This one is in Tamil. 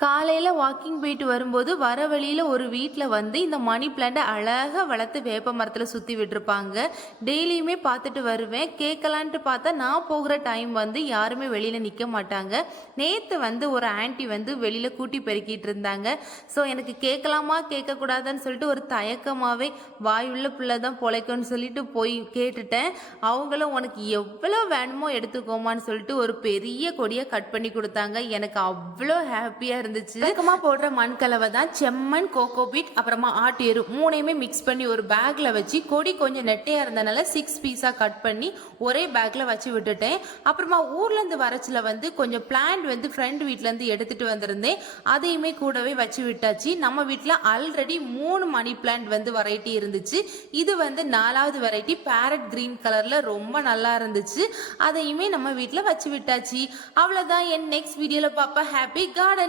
காலையில வாக்கிங் போயிட்டு வரும்போது, வர வழியில ஒரு வீட்ல வந்து இந்த மணி பிளான்ட்ட அழகா வளர்த்து வேப்ப மரத்துல சுத்தி விட்டுருப்பாங்க. டெய்லியுமே பார்த்துட்டு வருவேன். கேட்கலான்ட்டு பார்த்தா, நான் போகிற டைம் வந்து யாருமே வெளியில நிக்க மாட்டாங்க. நேத்து வந்து ஒரு ஆன்டி வந்து வெளியில கூட்டி பெருக்கிட்டு இருந்தாங்க. ஸோ எனக்கு கேட்கலாமா, கேட்கக்கூடாதான்னு சொல்லிட்டு ஒரு தயக்கமாவே, வாயுள்ள பிள்ளை தான் பொழைக்கும்னு சொல்லிட்டு போய் கேட்டுட்டேன். அவங்களும் உனக்கு எவ்வளோ வேணுமோ எடுத்துக்கோமான்னு சொல்லிட்டு ஒரு பெரிய கொடிய கட் பண்ணி குடுத்தாங்க. எனக்கு அவ்ளோ ஹேப்பியா இருந்துச்சு. வழக்கமா போடுற மண் கலவை தான் செம்மண், கோகோ பீட், அப்புறமா ஆட்டு எரு 3யுமே மிக்ஸ் பண்ணி ஒரு பேக்ல வச்சு, கொடி கொஞ்சம் நெட்டையா இருந்தனால 6 பீஸா கட் பண்ணி ஒரே பேக்ல வச்சு விட்டுட்டேன். அப்புறமா ஊர்ல இருந்து வரச்சுல வந்து கொஞ்சம் பிளான்ட் வந்து ஃப்ரெண்ட் வீட்ல இருந்து எடுத்துட்டு வந்திருந்தேன். அதையுமே கூடவே வச்சு விட்டாச்சு. நம்ம வீட்ல ஆல்ரெடி 3 மணி பிளான்ட் வந்து வெரைட்டி இருந்துச்சு. இது வந்து 4வது வெரைட்டி பேரட் கிரீன் கலர்ல ரொம்ப நல்லா இருந்துச்சு. அதையுமே நம்ம வீட்ல வச்சு விட்டாச்சு. அவ்வளவுதான். என் நெக்ஸ்ட் வீடியோல பாப்பா. Happy gardening.